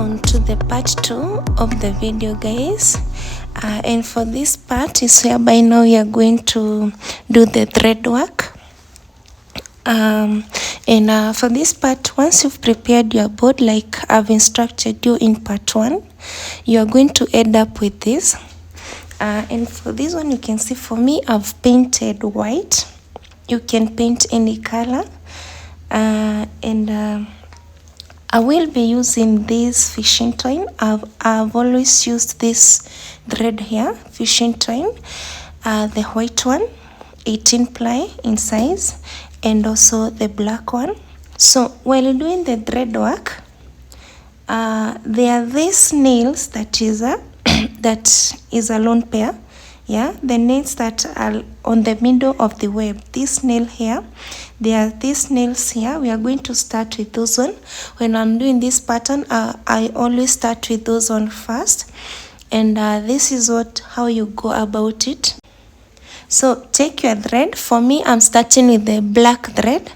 on to the part 2 of the video, guys. And for this part is whereby now we are going to do the thread work. For this part, once you've prepared your board like I've instructed you in part 1, you are going to end up with this. And for this one, you can see for me I've painted white. You can paint any color. I will be using this fishing twine. I've always used this thread here, fishing twine, the white one, 18 ply in size, and also the black one. So while doing the thread work, there are these nails that is a that is a lone pair. Yeah, the nails that are on the middle of the web. This nail here, there are these nails here. We are going to start with those one. When I'm doing this pattern, I always start with those one first, and this is how you go about it. So take your thread. For me, I'm starting with the black thread.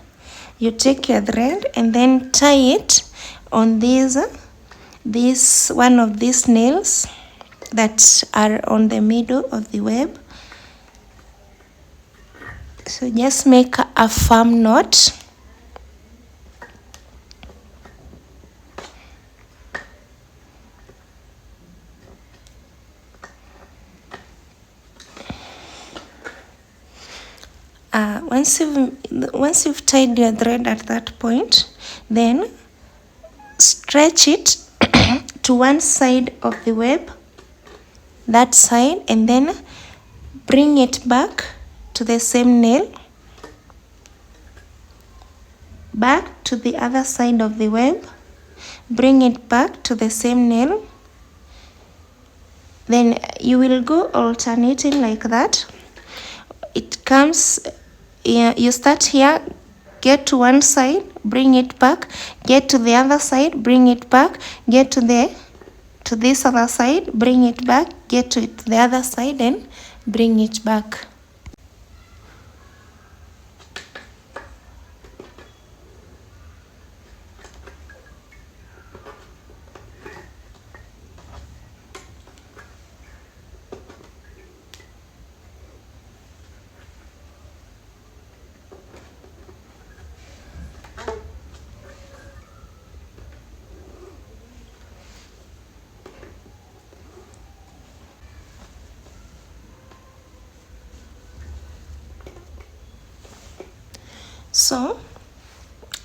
You take your thread and then tie it on this one of these nails that are on the middle of the web. So just make a firm knot. Once you've tied your thread at that point, then stretch it to one side of the web, that side, and then bring it back to the same nail, back to the other side of the web, bring it back to the same nail. Then you will go alternating like that. It comes, you start here, get to one side, bring it back, get to the other side, bring it back, get to this other side, bring it back, get to the other side, and bring it back. So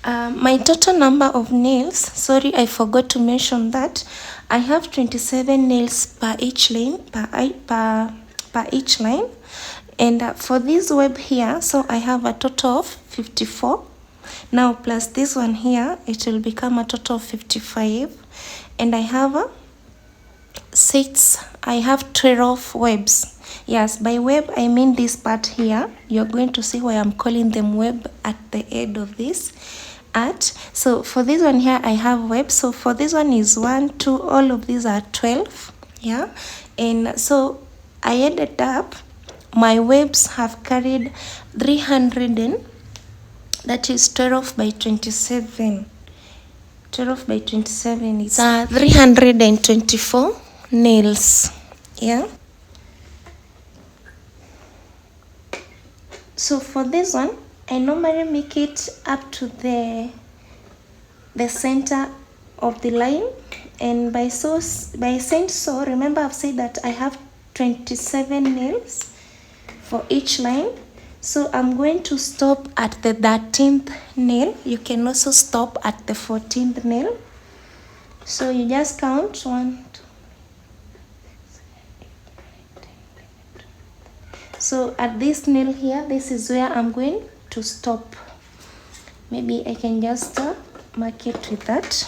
my total number of nails, sorry, I forgot to mention that I have 27 nails per each line, per each line. And for this web here, so I have a total of 54. Now plus this one here, it will become a total of 55. And I have 12 webs. Yes, by web I mean this part here. You're going to see why I'm calling them web at the end of this art. So for this one here I have web. So for this one is 1, 2, all of these are 12. Yeah, and so I ended up, my webs have carried 300, and that is 12 by 27. 12 by 27 is 324 nails. Yeah. So for this one, I normally make it up to the center of the line, and by saying so, remember I've said that I have 27 nails for each line. So I'm going to stop at the 13th nail. You can also stop at the 14th nail. So you just count 1, 2. So at this nail here, this is where I'm going to stop. Maybe I can just mark it with that.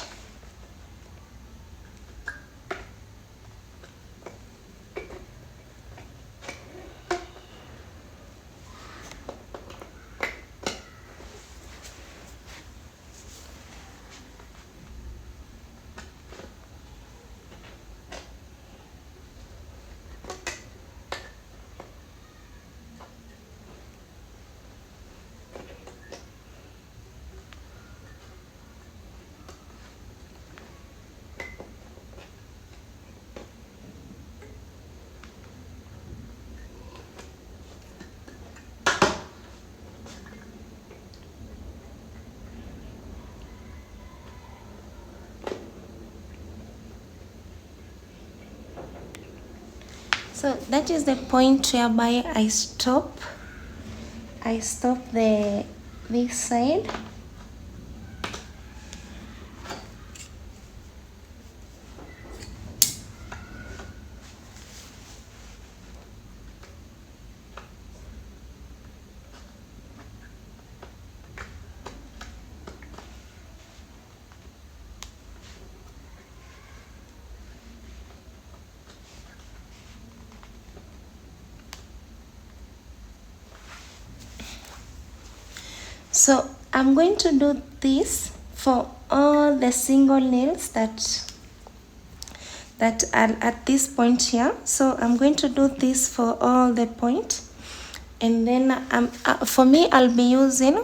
So that is the point whereby I stop this side. So I'm going to do this for all the single nails that are at this point here. So I'm going to do this for all the point, and then for me I'll be using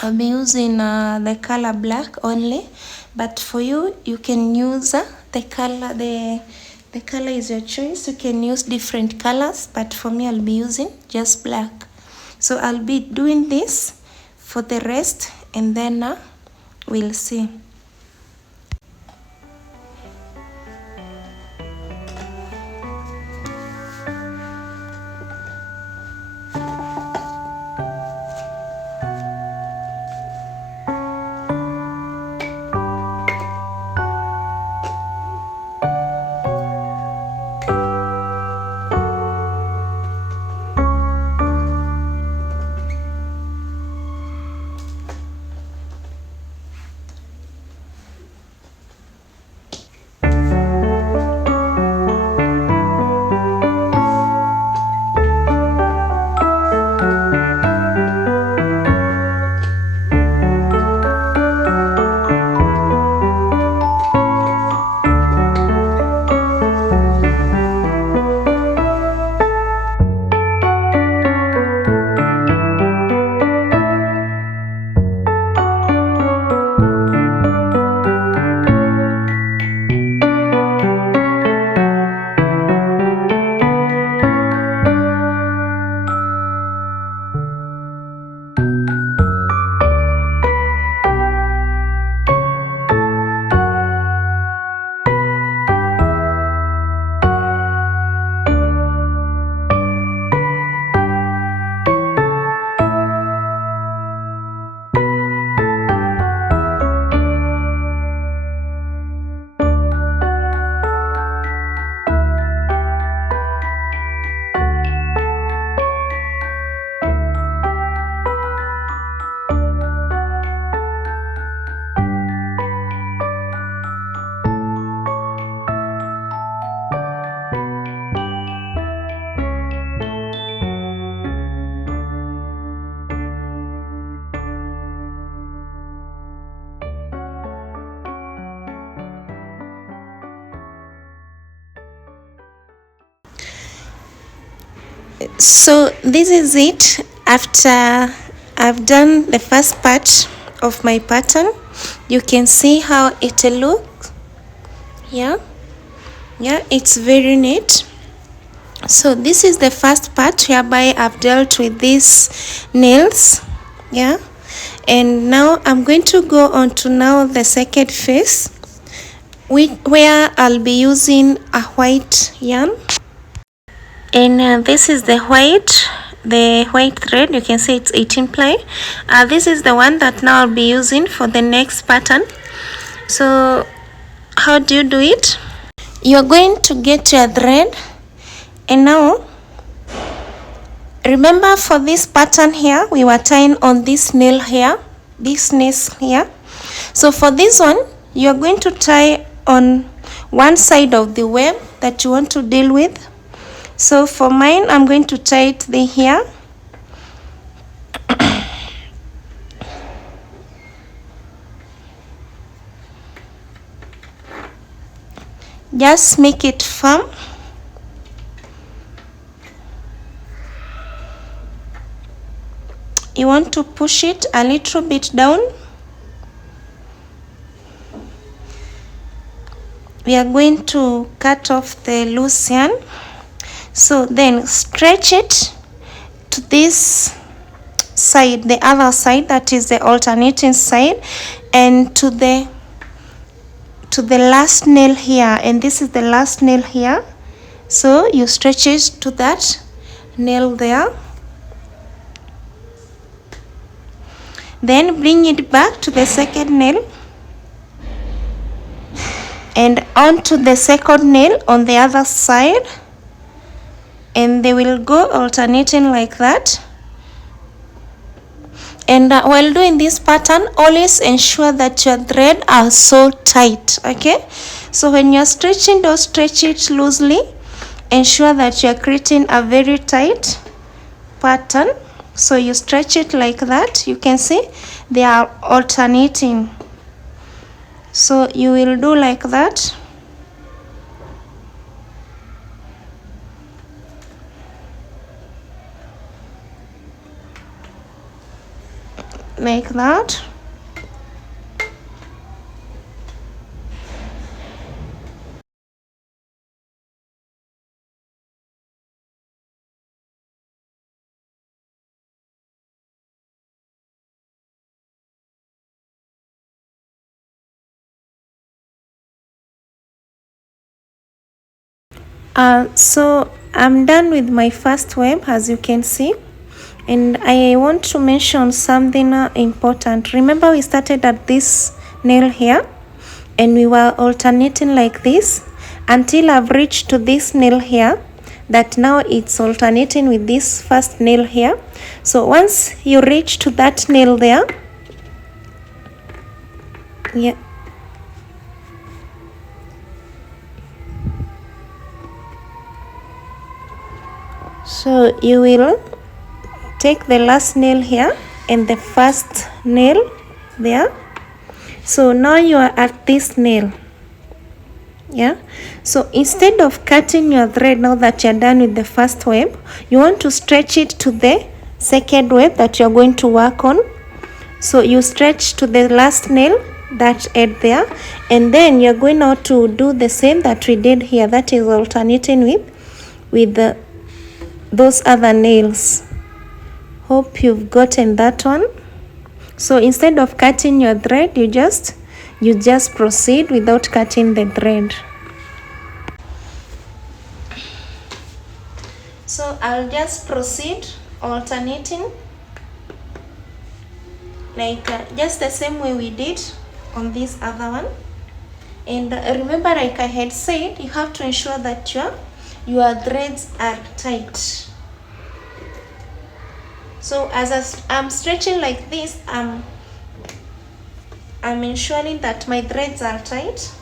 the color black only, but for you, you can use the color. The color is your choice. You can use different colors, but for me I'll be using just black. So I'll be doing this for the rest, and then we'll see. So this is it after I've done the first part of my pattern. You can see how it looks. Yeah, it's very neat. So this is the first part whereby I've dealt with these nails. Yeah, and now I'm going to go on to now the second phase, where I'll be using a white yarn. And this is the white thread. You can see it's 18 ply. This is the one that now I'll be using for the next pattern. So how do you do it? You're going to get your thread, and now remember, for this pattern here we were tying on this nail here, this nail here. So for this one, you're going to tie on one side of the web that you want to deal with. So for mine, I'm going to tie it here. Just make it firm. You want to push it a little bit down. We are going to cut off the loose yarn. So then stretch it to this side, the other side, that is the alternating side, and to the last nail here, and this is the last nail here. So you stretch it to that nail there, then bring it back to the second nail and onto the second nail on the other side, and they will go alternating like that. And while doing this pattern, always ensure that your thread are so tight. Okay, so when you're stretching, don't stretch it loosely. Ensure that you're creating a very tight pattern. So you stretch it like that. You can see they are alternating, so you will do like that. Like that. So I'm done with my first web, as you can see, and I want to mention something important. Remember, we started at this nail here and we were alternating like this until I've reached to this nail here, that now it's alternating with this first nail here. So once you reach to that nail there, yeah, so you will take the last nail here and the first nail there. So now you are at this nail. Yeah, so instead of cutting your thread, now that you're done with the first web, you want to stretch it to the second web that you're going to work on. So you stretch to the last nail, that edge there, and then you're going now to do the same that we did here, that is alternating with those other nails. Hope you've gotten that one. So instead of cutting your thread, you just proceed without cutting the thread. So I'll just proceed alternating like just the same way we did on this other one. And remember, like I had said, you have to ensure that your threads are tight. So as I'm stretching like this, I'm ensuring that my threads are tight.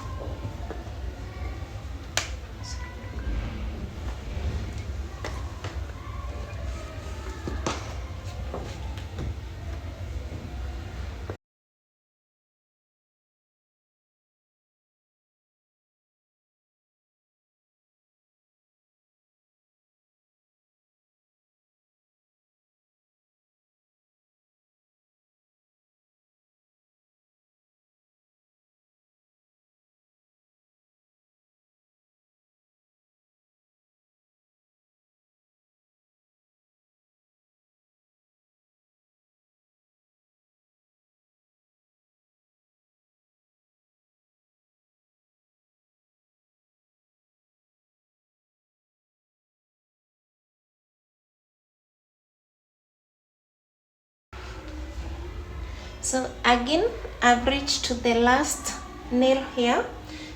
So again, I've reached to the last nail here,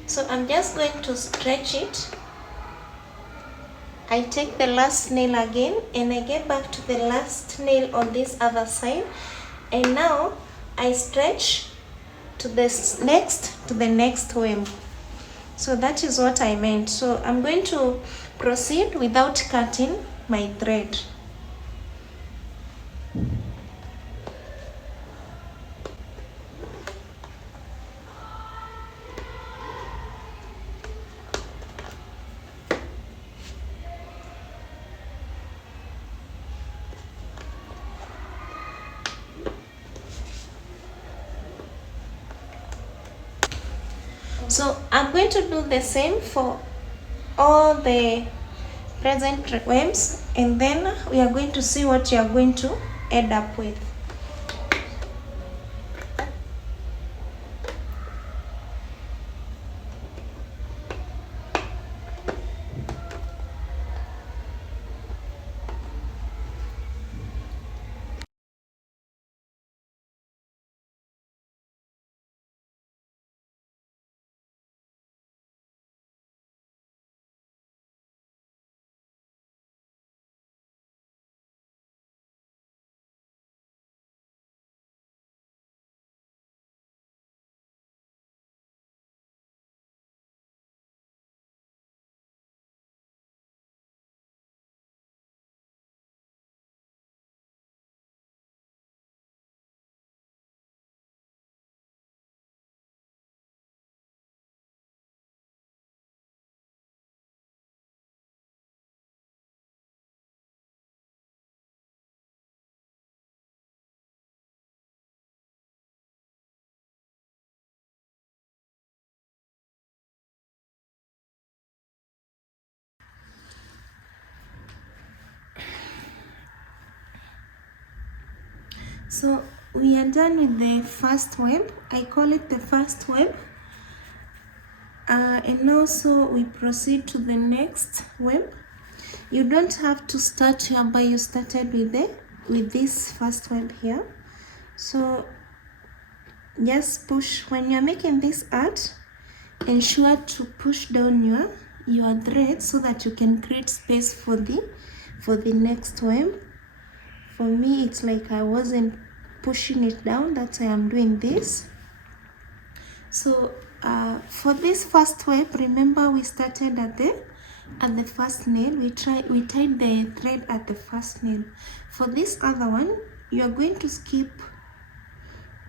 so I'm just going to stretch it. I take the last nail again and I get back to the last nail on this other side, and now I stretch to this next web. So that is what I meant. So I'm going to proceed without cutting my thread. So I'm going to do the same for all the present webs, and then we are going to see what you are going to end up with. So we are done with the first web. I call it the first web. And also we proceed to the next web. You don't have to start here, but you started with this first web here. So just push when you're making this art. Ensure to push down your thread so that you can create space for the next web. For me, it's like I wasn't pushing it down. That's why I'm doing this. So for this first web, remember we started at the first nail. We tied the thread at the first nail. For this other one, you are going to skip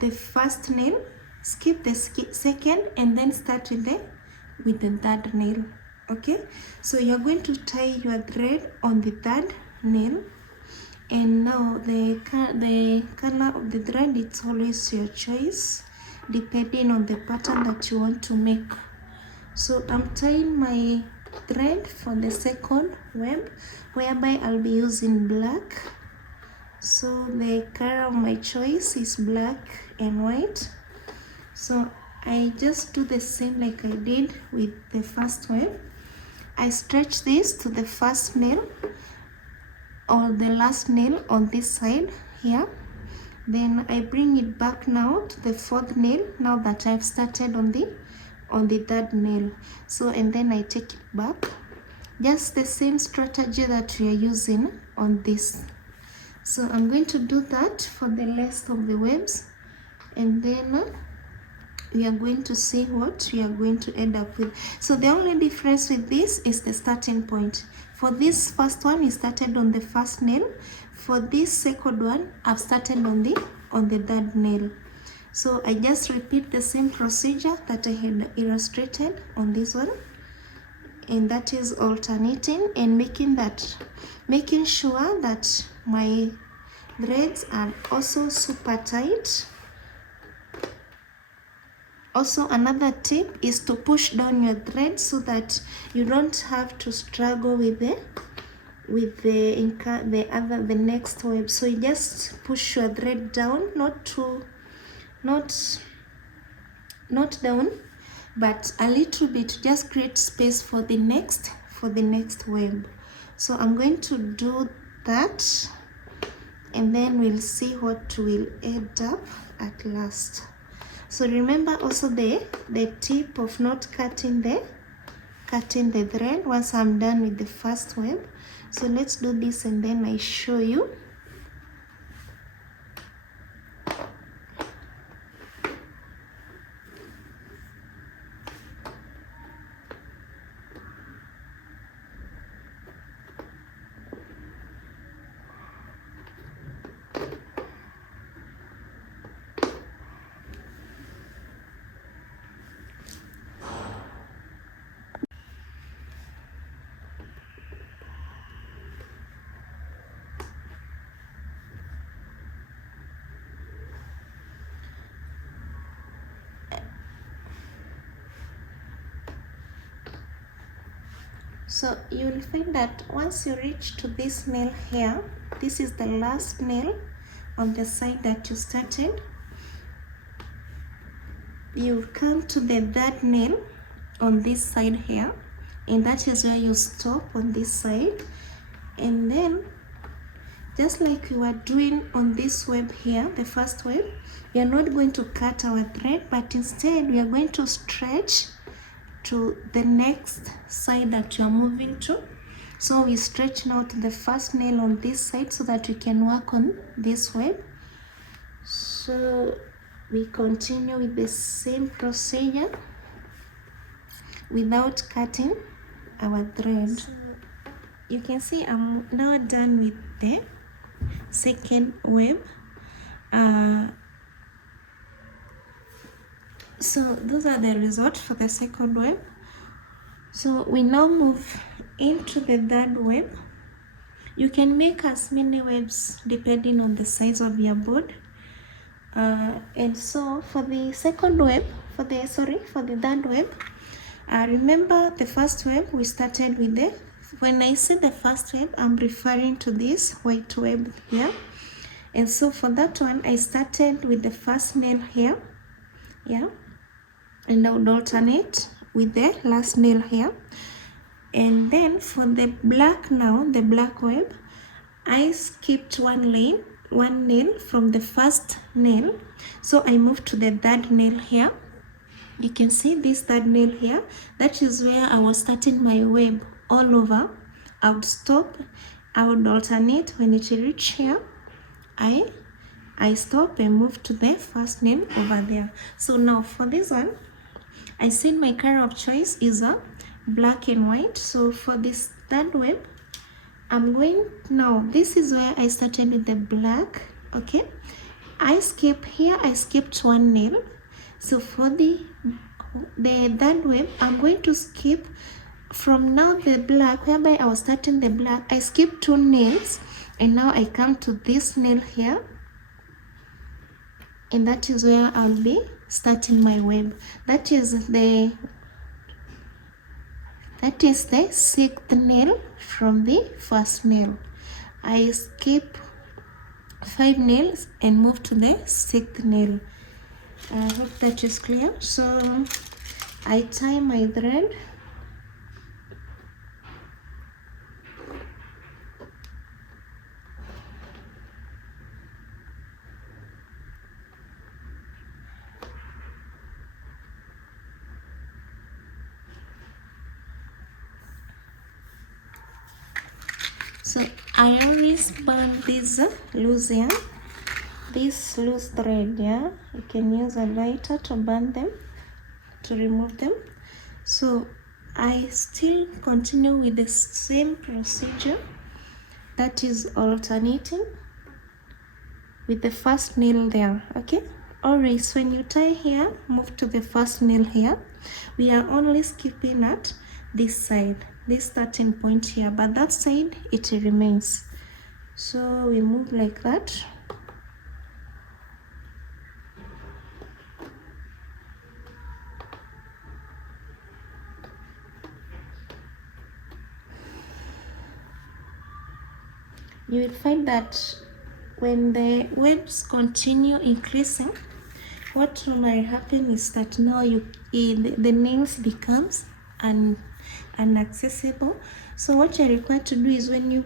the first nail, skip the second, and then start with the third nail. Okay, so you're going to tie your thread on the third nail. And now the color of the thread, it's always your choice depending on the pattern that you want to make. So I'm tying my thread for the second web, whereby I'll be using black. So the color of my choice is black and white. So I just do the same like I did with the first web. I stretch this to the first nail or the last nail on this side here. Then I bring it back now to the fourth nail, now that I've started on the third nail. So, and then I take it back. Just the same strategy that we are using on this. So I'm going to do that for the rest of the webs, and then we are going to see what we are going to end up with. So the only difference with this is the starting point. For this first one, we started on the first nail. For this second one, I've started on the third nail. So I just repeat the same procedure that I had illustrated on this one, and that is alternating and making sure that my threads are also super tight. Also, another tip is to push down your thread so that you don't have to struggle with the next web. So you just push your thread down, not down, but a little bit. Just create space for the next web. So I'm going to do that, and then we'll see what will end up at last. So remember also the tip of not cutting the thread once I'm done with the first web. So let's do this and then I show you. So you will find that once you reach to this nail here, this is the last nail on the side that you started. You come to the third nail on this side here, and that is where you stop on this side. And then just like we were doing on this web here, the first web, we are not going to cut our thread, but instead we are going to stretch to the next side that you are moving to. So we stretch now to the first nail on this side so that we can work on this web. So we continue with the same procedure without cutting our thread. So you can see I'm now done with the second web. So those are the results for the second web. So we now move into the third web. You can make as many webs depending on the size of your board. And so for the second web, for the third web, remember the first web we started with when I say the first web, I'm referring to this white web here. And so for that one, I started with the first nail here, yeah, and I would alternate with the last nail here. And then for the black now, the black web, I skipped one nail from the first nail. So I moved to the third nail here. You can see this third nail here. That is where I was starting my web all over. I would stop, I would alternate. When it reach here, I stop and move to the first nail over there. So now for this one, I said my color of choice is a black and white. So for this third web, I'm going now. This is where I started with the black. Okay, I skipped one nail. So for the third web, I'm going to skip from now the black, whereby I was starting the black. I skipped 2 nails, and now I come to this nail here, and that is where I'll be starting my web. That is the 6th nail from the first nail. I skip 5 nails and move to the 6th nail. I hope that is clear. So I tie my thread. So I always burn this loose yarn, this loose thread, yeah. You can use a lighter to burn them, to remove them. So I still continue with the same procedure, that is alternating with the first nail there. Okay, always when you tie here, move to the first nail here. We are only skipping at this side, this starting point here, but that side it remains. So we move like that. You will find that when the webs continue increasing, what normally happen is that now the nails becomes inaccessible. So what you're required to do is, when you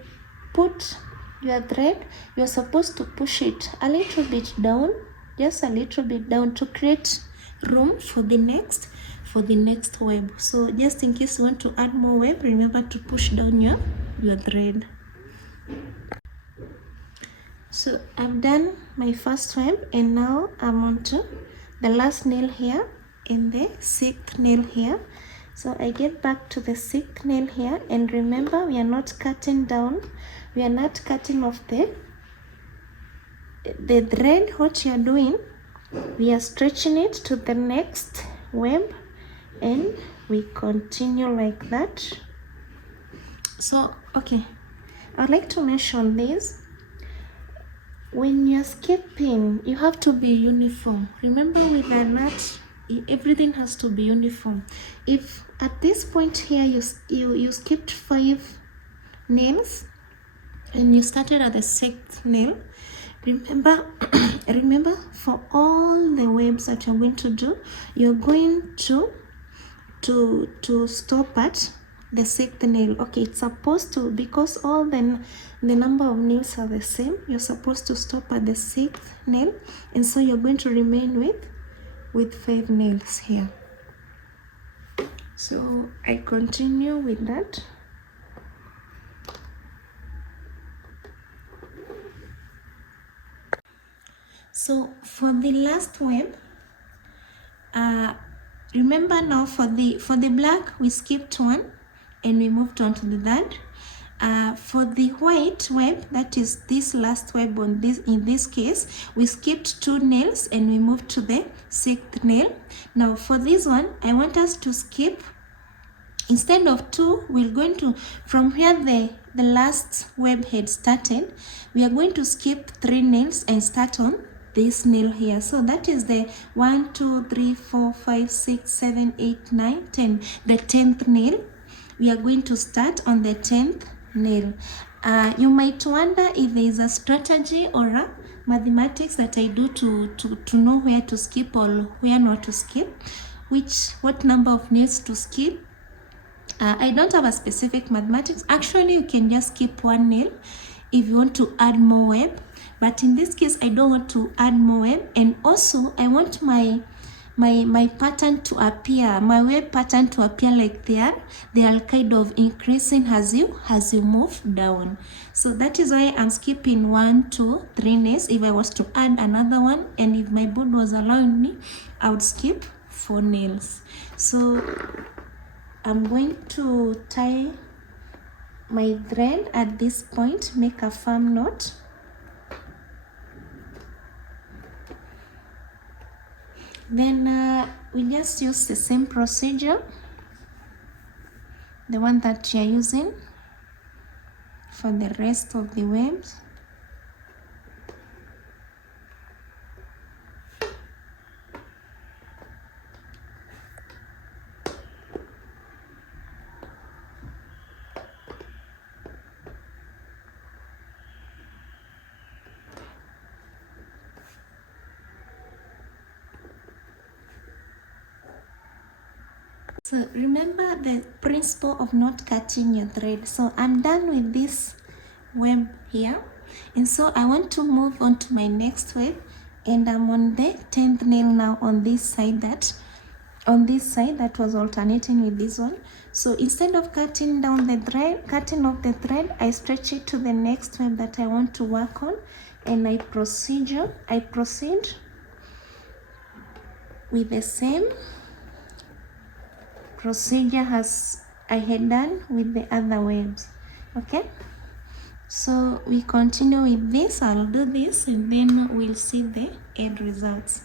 put your thread, you're supposed to push it a little bit down, just a little bit down, to create room for the next web. So just in case you want to add more web, remember to push down your thread. So I've done my first web, and now I'm on to the last nail here and the 6th nail here. So I get back to the 6th nail here, and remember, we are not cutting down, we are not cutting off the thread. What you are doing, we are stretching it to the next web, and we continue like that. So okay, I'd like to mention this. When you're skipping, you have to be uniform. Remember, with a knot, everything has to be uniform. If at this point here you skipped 5 nails and you started at the 6th nail, remember remember, for all the webs that you're going to do, you're going to stop at the 6th nail. Okay, it's supposed to, because all the number of nails are the same, you're supposed to stop at the 6th nail, and so you're going to remain with 5 nails here. So I continue with that. So for the last web, remember now, for the black, we skipped 1 and we moved on to the third. For the white web, that is this last web in this case, we skipped 2 nails and we moved to the 6th nail. Now for this one, I want us to skip, instead of 2, we're going to, from where the last web had started, we are going to skip 3 nails and start on this nail here. So that is the 1, 2, 3, 4, 5, 6, 7, 8, 9, 10, the 10th nail. We are going to start on the 10th nail. You might wonder if there is a strategy or a mathematics that I do to know where to skip or where not to skip, what number of nails to skip. I don't have a specific mathematics. Actually, you can just skip one nail if you want to add more web, but in this case I don't want to add more web, and also I want my pattern to appear, my web pattern to appear like they are kind of increasing as you move down. So that is why I'm skipping 1, 2, 3 nails. If I was to add another one, and if my board was allowing me, I would skip 4 nails. So I'm going to tie my thread at this point, make a firm knot. Then we just use the same procedure, the one that you're using for the rest of the webs. So remember the principle of not cutting your thread. So I'm done with this web here, and so I want to move on to my next web, and I'm on the 10th nail now on this side that was alternating with this one. So instead of cutting off the thread, I stretch it to the next web that I want to work on, and I proceed with the same procedure as I had done with the other webs. Okay, so we continue with this. I'll do this and then we'll see the end results.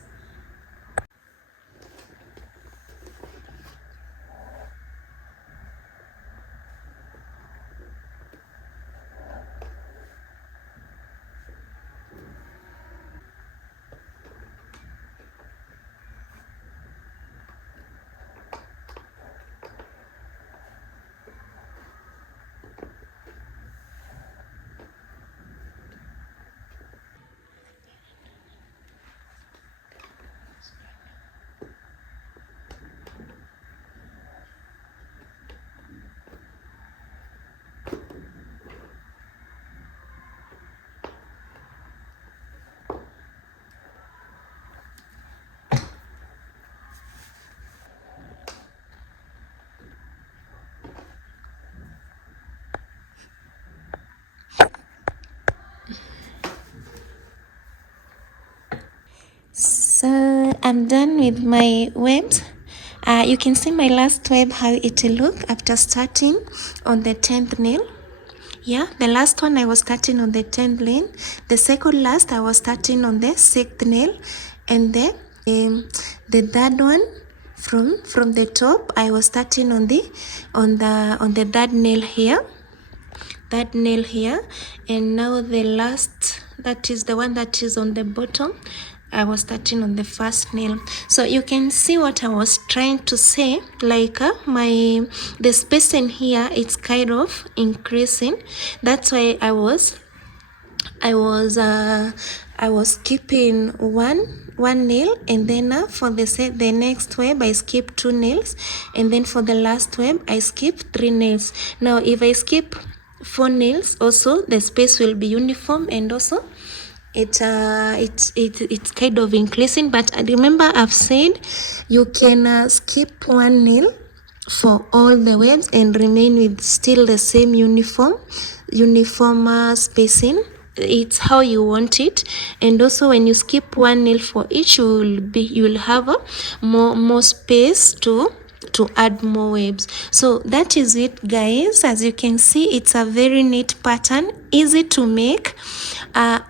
So I'm done with my webs. You can see my last web, how it will look after starting on the 10th nail. Yeah, the last one I was starting on the 10th nail. The second last I was starting on the 6th nail, and the third one from the top I was starting on the third nail here. That nail here, and now the last, that is the one that is on the bottom, I was starting on the first nail. So you can see what I was trying to say, like the spacing here, it's kind of increasing. That's why I was skipping one nail, and then for the next web I skip 2 nails, and then for the last web I skip 3 nails. Now if I skip 4 nails, also the space will be uniform, and also it's kind of increasing. But remember, I've said you can skip 1 nail for all the webs and remain with still the same uniform spacing. It's how you want it. And also when you skip 1 nail for each, you'll have more space to add more webs. So that is it, guys. As you can see, it's a very neat pattern, easy to make,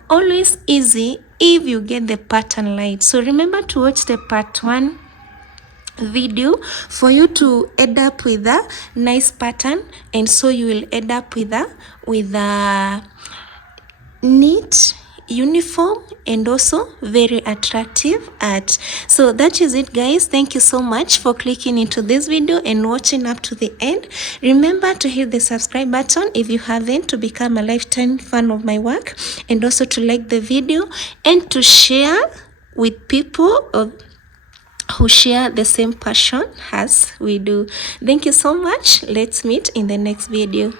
always easy if you get the pattern right. So remember to watch the part 1 video for you to end up with a nice pattern, and so you will end up with a neat uniform and also very attractive art. So that is it, guys. Thank you so much for clicking into this video and watching up to the end. Remember to hit the subscribe button if you haven't, to become a lifetime fan of my work, and also to like the video and to share with people who share the same passion as we do. Thank you so much. Let's meet in the next video.